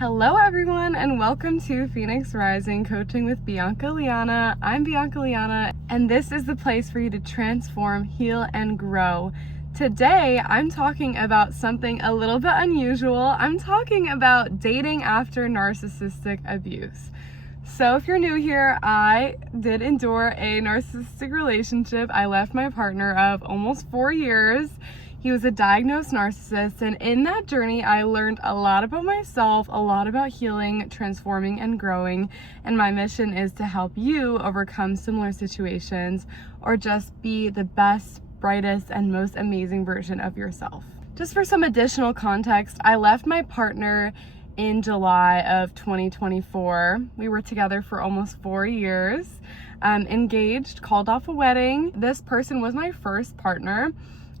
Hello everyone and welcome to Phoenix Rising Coaching with Bianca Liana. I'm Bianca Liana and this is the place for you to transform, heal, and grow. Today I'm talking about something a little bit unusual. I'm talking about dating after narcissistic abuse. So if you're new here, I did endure a narcissistic relationship. I left my partner of almost 4 years. He was a diagnosed narcissist, and in that journey, I learned a lot about myself, a lot about healing, transforming, and growing, and my mission is to help you overcome similar situations or just be the best, brightest, and most amazing version of yourself. Just for some additional context, I left my partner in July of 2024. We were together for almost 4 years, engaged, called off a wedding. This person was my first partner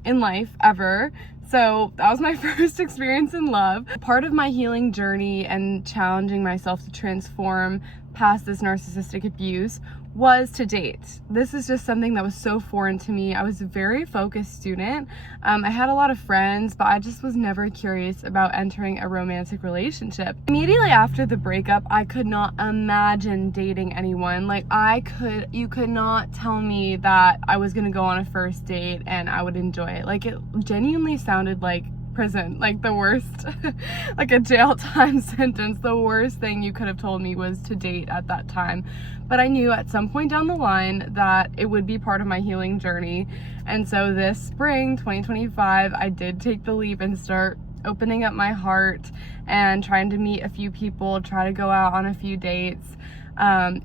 in life ever. So that was my first experience in love. Part of my healing journey and challenging myself to transform past this narcissistic abuse was to date. This is just something that was so foreign to me. I was a very focused student. I had a lot of friends, but I just was never curious about entering a romantic relationship. Immediately after the breakup, I could not imagine dating anyone. You could not tell me that I was gonna go on a first date and I would enjoy it. Like, it genuinely sounded like prison, like the worst, like a jail time sentence. The worst thing you could have told me was to date at that time. But I knew at some point down the line that it would be part of my healing journey. And so this spring, 2025, I did take the leap and start opening up my heart and trying to meet a few people, try to go out on a few dates.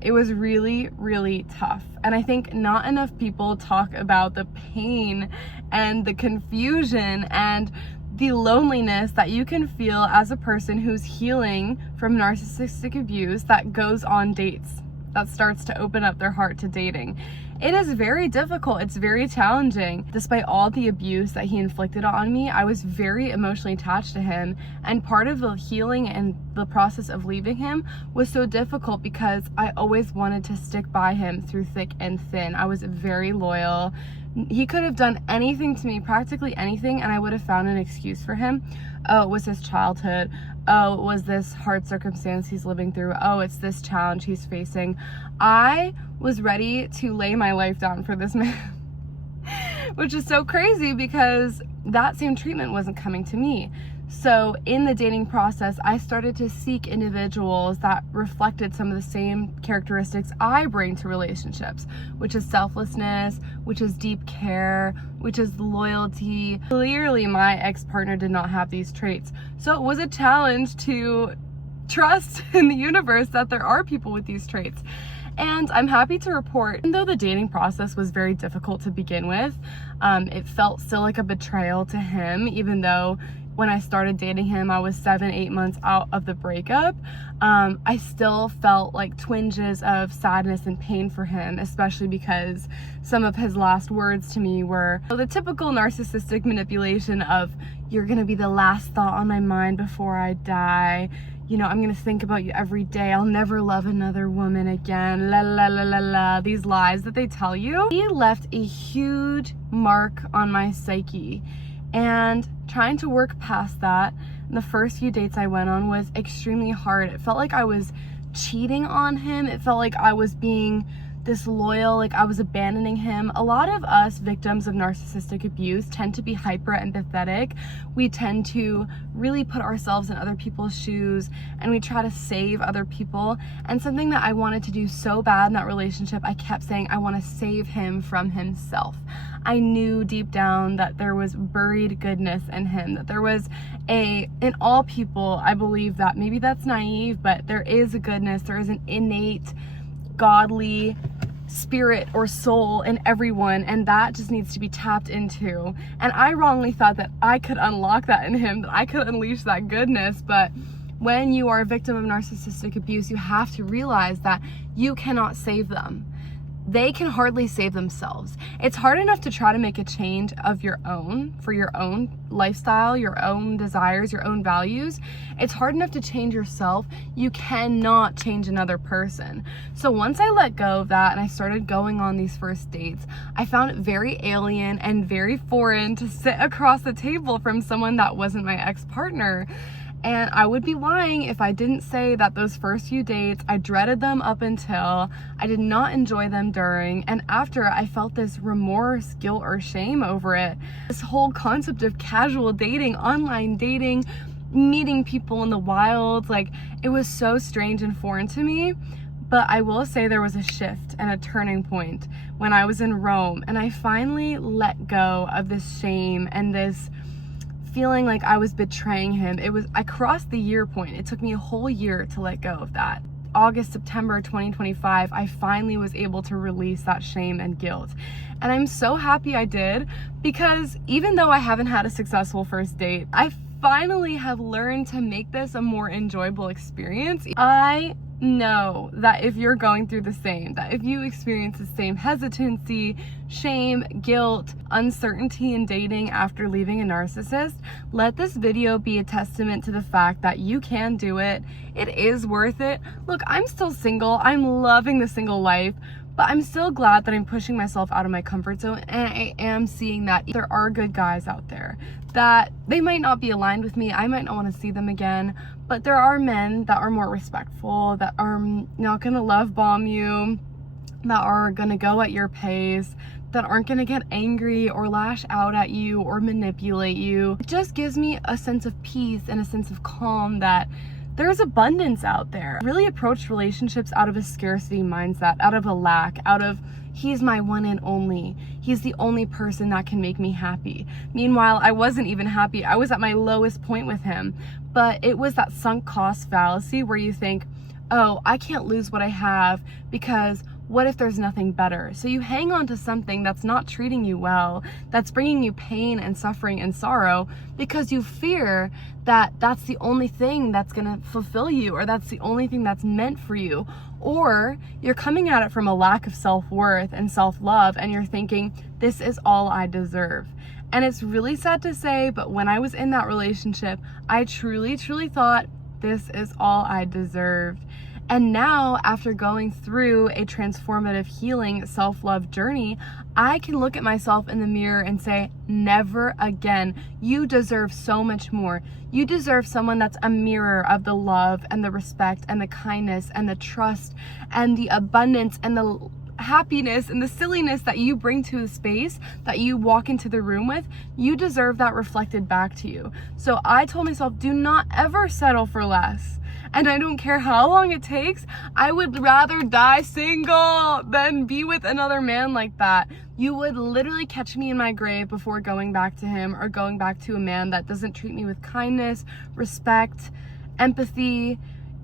It was really, really tough. And I think not enough people talk about the pain and the confusion and the loneliness that you can feel as a person who's healing from narcissistic abuse that goes on dates, that starts to open up their heart to dating. It is very difficult. It's very challenging. Despite all the abuse that he inflicted on me, I was very emotionally attached to him. And part of the healing and the process of leaving him was so difficult because I always wanted to stick by him through thick and thin. I was very loyal. He could have done anything to me, practically anything, and I would have found an excuse for him. Oh, it was his childhood. Oh, it was this hard circumstance he's living through. Oh, it's this challenge he's facing. I was ready to lay my life down for this man, which is so crazy because that same treatment wasn't coming to me. So in the dating process, I started to seek individuals that reflected some of the same characteristics I bring to relationships, which is selflessness, which is deep care, which is loyalty. Clearly, my ex-partner did not have these traits. So it was a challenge to trust in the universe that there are people with these traits. And I'm happy to report, even though the dating process was very difficult to begin with, it felt still like a betrayal to him, even though when I started dating him, I was 7-8 months out of the breakup. I still felt like twinges of sadness and pain for him, especially because some of his last words to me were the typical narcissistic manipulation of, "You're gonna be the last thought on my mind before I die. You know, I'm gonna think about you every day. I'll never love another woman again. La la la la la." These lies that they tell you. He left a huge mark on my psyche. And trying to work past that, the first few dates I went on was extremely hard. It felt like I was cheating on him. It felt like I was being disloyal, like I was abandoning him. A lot of us victims of narcissistic abuse tend to be hyper empathetic. We tend to really put ourselves in other people's shoes and we try to save other people. And something that I wanted to do so bad in that relationship, I kept saying, I want to save him from himself. I knew deep down that there was buried goodness in him, that there was in all people, I believe that maybe that's naive, but there is a goodness, there is an innate godly spirit or soul in everyone, and that just needs to be tapped into. And I wrongly thought that I could unlock that in him, that I could unleash that goodness. But when you are a victim of narcissistic abuse, you have to realize that you cannot save them. They can hardly save themselves. It's hard enough to try to make a change of your own, for your own lifestyle, your own desires, your own values. It's hard enough to change yourself. You cannot change another person. So once I let go of that and I started going on these first dates, I found it very alien and very foreign to sit across the table from someone that wasn't my ex-partner. And I would be lying if I didn't say that those first few dates, I dreaded them up until, I did not enjoy them during, and after I felt this remorse, guilt, or shame over it. This whole concept of casual dating, online dating, meeting people in the wild, like, it was so strange and foreign to me. But I will say there was a shift and a turning point when I was in Rome, and I finally let go of this shame and this feeling like I was betraying him. I crossed the year point. It took me a whole year to let go of that. August, September 2025, I finally was able to release that shame and guilt. And I'm so happy I did, because even though I haven't had a successful first date, I finally have learned to make this a more enjoyable experience. I know that if you're going through the same, that if you experience the same hesitancy, shame, guilt, uncertainty in dating after leaving a narcissist, let this video be a testament to the fact that you can do it. It is worth it. Look, I'm still single. I'm loving the single life, but I'm still glad that I'm pushing myself out of my comfort zone, and I am seeing that there are good guys out there, that they might not be aligned with me, I might not want to see them again, but there are men that are more respectful, that are not gonna love bomb you, that are gonna go at your pace, that aren't gonna get angry or lash out at you or manipulate you. It just gives me a sense of peace and a sense of calm that there's abundance out there. I really approach relationships out of a scarcity mindset, out of a lack, out of, he's my one and only. He's the only person that can make me happy. Meanwhile, I wasn't even happy. I was at my lowest point with him. But it was that sunk cost fallacy where you think, oh, I can't lose what I have because what if there's nothing better? So you hang on to something that's not treating you well, that's bringing you pain and suffering and sorrow, because you fear that that's the only thing that's gonna fulfill you, or that's the only thing that's meant for you. Or you're coming at it from a lack of self-worth and self-love, and you're thinking, this is all I deserve. And it's really sad to say, but when I was in that relationship, I truly, truly thought, this is all I deserved. And now, after going through a transformative healing self-love journey, I can look at myself in the mirror and say, never again. You deserve so much more. You deserve someone that's a mirror of the love and the respect and the kindness and the trust and the abundance and the happiness and the silliness that you bring to the space that you walk into the room with. You deserve that reflected back to you. So I told myself, do not ever settle for less. And I don't care how long it takes. I would rather die single than be with another man like that. You would literally catch me in my grave before going back to him, or going back to a man that doesn't treat me with kindness, respect, empathy,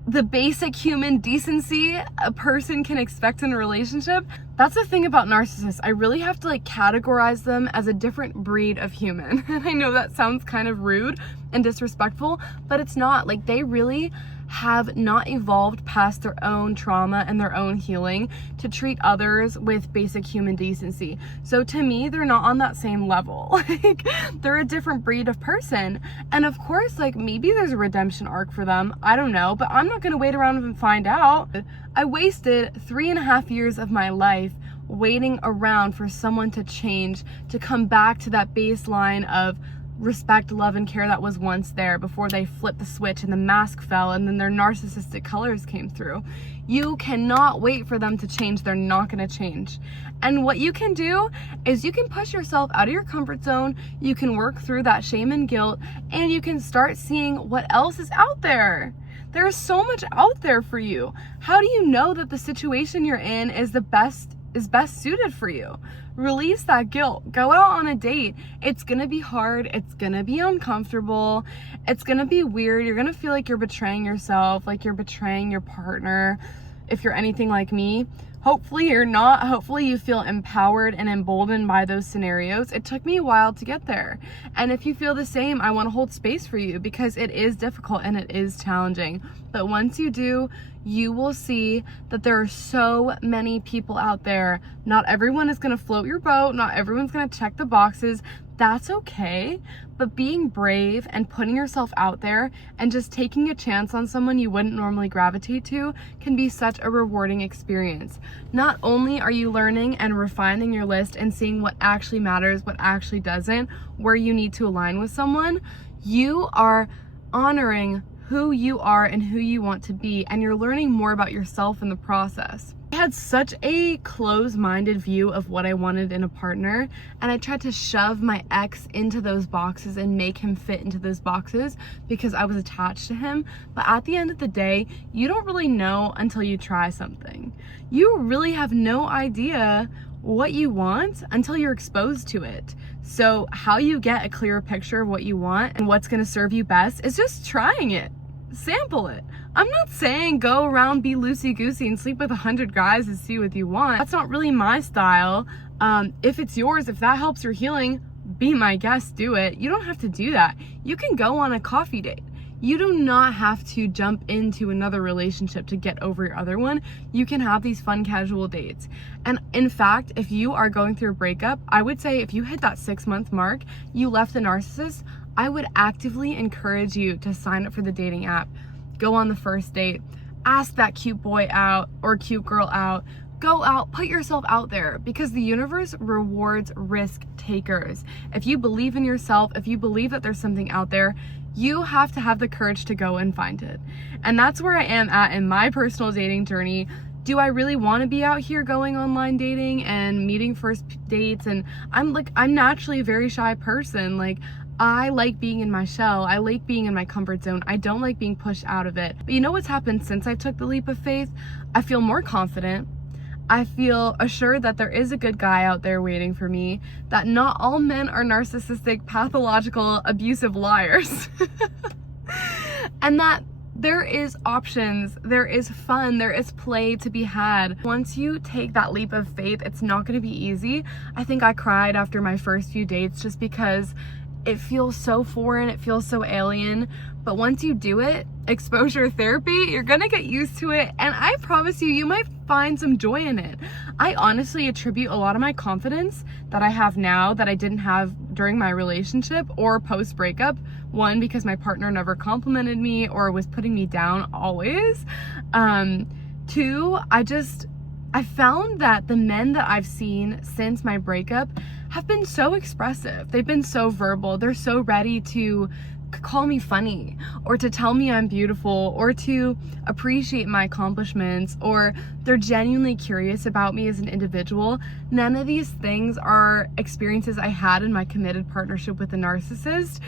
the basic human decency a person can expect in a relationship. That's the thing about narcissists. I really have to categorize them as a different breed of human. And I know that sounds kind of rude and disrespectful, but it's not. They really have not evolved past their own trauma and their own healing to treat others with basic human decency. So to me, they're not on that same level. They're a different breed of person. And of course, maybe there's a redemption arc for them. I don't know, but I'm not gonna wait around and find out. I wasted 3.5 years of my life waiting around for someone to change, to come back to that baseline of respect, love, and care that was once there before they flipped the switch and the mask fell and then their narcissistic colors came through. You cannot wait for them to change. They're not going to change. And what you can do is you can push yourself out of your comfort zone. You can work through that shame and guilt, and you can start seeing what else is out there. There is so much out there for you. How do you know that the situation you're in is best suited for you? Release that guilt. Go out on a date. It's gonna be hard. It's gonna be uncomfortable. It's gonna be weird. You're gonna feel like you're betraying yourself, like you're betraying your partner. If you're anything like me, hopefully you're not. Hopefully you feel empowered and emboldened by those scenarios. It took me a while to get there. And if you feel the same, I want to hold space for you, because it is difficult and it is challenging. But once you do, you will see that there are so many people out there. Not everyone is going to float your boat. Not everyone's going to check the boxes. That's okay. But being brave and putting yourself out there and just taking a chance on someone you wouldn't normally gravitate to can be such a rewarding experience. Not only are you learning and refining your list and seeing what actually matters, what actually doesn't, where you need to align with someone, you are honoring who you are and who you want to be, and you're learning more about yourself in the process. I had such a closed-minded view of what I wanted in a partner, and I tried to shove my ex into those boxes and make him fit into those boxes because I was attached to him. But at the end of the day, you don't really know until you try something. You really have no idea what you want until you're exposed to it. So how you get a clearer picture of what you want and what's going to serve you best is just trying it. Sample it. I'm not saying go around, be loosey-goosey and sleep with 100 guys and see what you want. That's not really my style. If it's yours, if that helps your healing, be my guest, do it. You don't have to do that. You can go on a coffee date. You do not have to jump into another relationship to get over your other one. You can have these fun casual dates. And in fact, if you are going through a breakup, I would say if you hit that 6-month mark, you left the narcissist, I would actively encourage you to sign up for the dating app. Go on the first date, ask that cute boy out or cute girl out, go out, put yourself out there, because the universe rewards risk takers. If you believe in yourself, if you believe that there's something out there, you have to have the courage to go and find it. And that's where I am at in my personal dating journey. Do I really want to be out here going online dating and meeting first dates? And I'm naturally a very shy person. Like, I like being in my shell. I like being in my comfort zone. I don't like being pushed out of it. But you know what's happened since I took the leap of faith? I feel more confident. I feel assured that there is a good guy out there waiting for me, that not all men are narcissistic, pathological, abusive liars, and that there is options, there is fun, there is play to be had. Once you take that leap of faith, it's not going to be easy. I think I cried after my first few dates just because it feels so foreign, it feels so alien. But once you do it, exposure therapy, you're gonna get used to it, and I promise you, you might find some joy in it. I honestly attribute a lot of my confidence that I have now that I didn't have during my relationship or post-breakup. One, because my partner never complimented me or was putting me down always. Two, I found that the men that I've seen since my breakup have been so expressive. They've been so verbal. They're so ready to call me funny, or to tell me I'm beautiful, or to appreciate my accomplishments, or they're genuinely curious about me as an individual. None of these things are experiences I had in my committed partnership with a narcissist.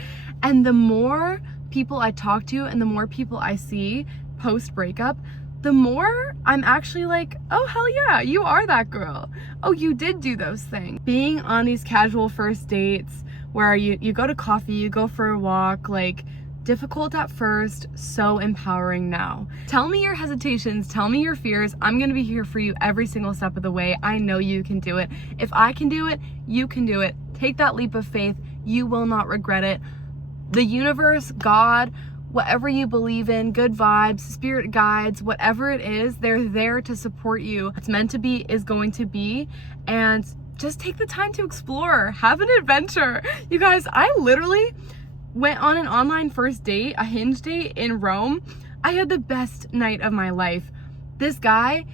And the more people I talk to and the more people I see post-breakup, the more I'm actually like, oh, hell yeah, you are that girl. Oh, you did do those things. Being on these casual first dates where you go to coffee, you go for a walk, like, difficult at first, so empowering now. Tell me your hesitations, tell me your fears. I'm gonna be here for you every single step of the way. I know you can do it. If I can do it, you can do it. Take that leap of faith. You will not regret it. The universe, God, whatever you believe in, good vibes, spirit guides, whatever it is, they're there to support you. It's meant to be is going to be, and just take the time to explore, have an adventure. You guys, I literally went on an online first date, a Hinge date in Rome. I had the best night of my life. This guy,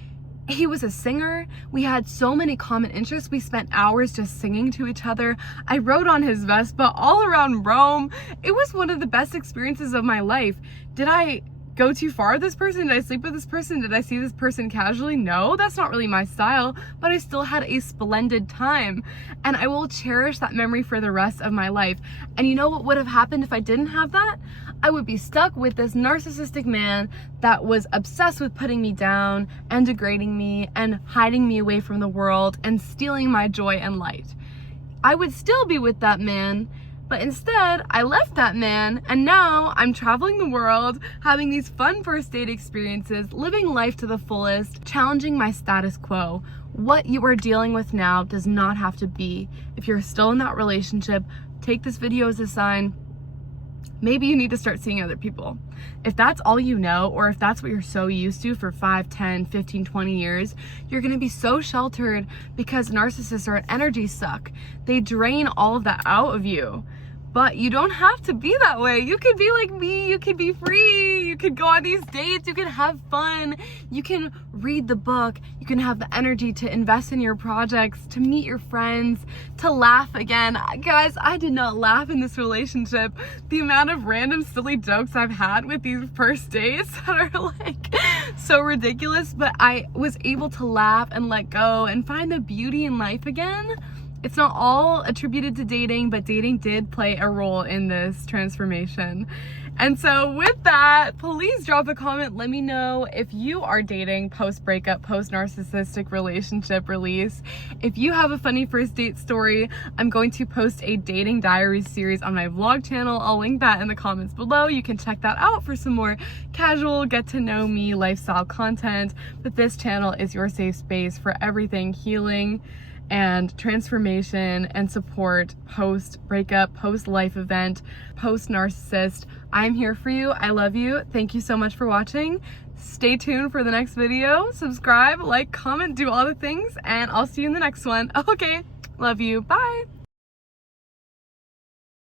he was a singer. We had so many common interests. We spent hours just singing to each other. I rode on his Vespa all around Rome. It was one of the best experiences of my life. Did I go too far with this person? Did I sleep with this person? Did I see this person casually? No, that's not really my style, but I still had a splendid time, and I will cherish that memory for the rest of my life. And you know what would have happened if I didn't have that? I would be stuck with this narcissistic man that was obsessed with putting me down and degrading me and hiding me away from the world and stealing my joy and light. I would still be with that man, but instead, I left that man, and now I'm traveling the world, having these fun first date experiences, living life to the fullest, challenging my status quo. What you are dealing with now does not have to be. If you're still in that relationship, take this video as a sign. Maybe you need to start seeing other people. If that's all you know, or if that's what you're so used to for 5, 10, 15, 20 years, you're gonna be so sheltered because narcissists are an energy suck. They drain all of that out of you. But you don't have to be that way. You could be like me, you could be free, you could go on these dates, you can have fun, you can read the book, you can have the energy to invest in your projects, to meet your friends, to laugh again. Guys, I did not laugh in this relationship. The amount of random silly jokes I've had with these first dates that are like so ridiculous, but I was able to laugh and let go and find the beauty in life again. It's not all attributed to dating, but dating did play a role in this transformation. And so with that, please drop a comment. Let me know if you are dating post-breakup, post-narcissistic relationship release. If you have a funny first date story, I'm going to post a dating diaries series on my vlog channel. I'll link that in the comments below. You can check that out for some more casual, get to know me lifestyle content. But this channel is your safe space for everything healing and transformation and support post-breakup, post-life event, post-narcissist. I'm here for you. I love you. Thank you so much for watching. Stay tuned for the next video. Subscribe, like, comment, do all the things, and I'll see you in the next one. Okay, love you. Bye.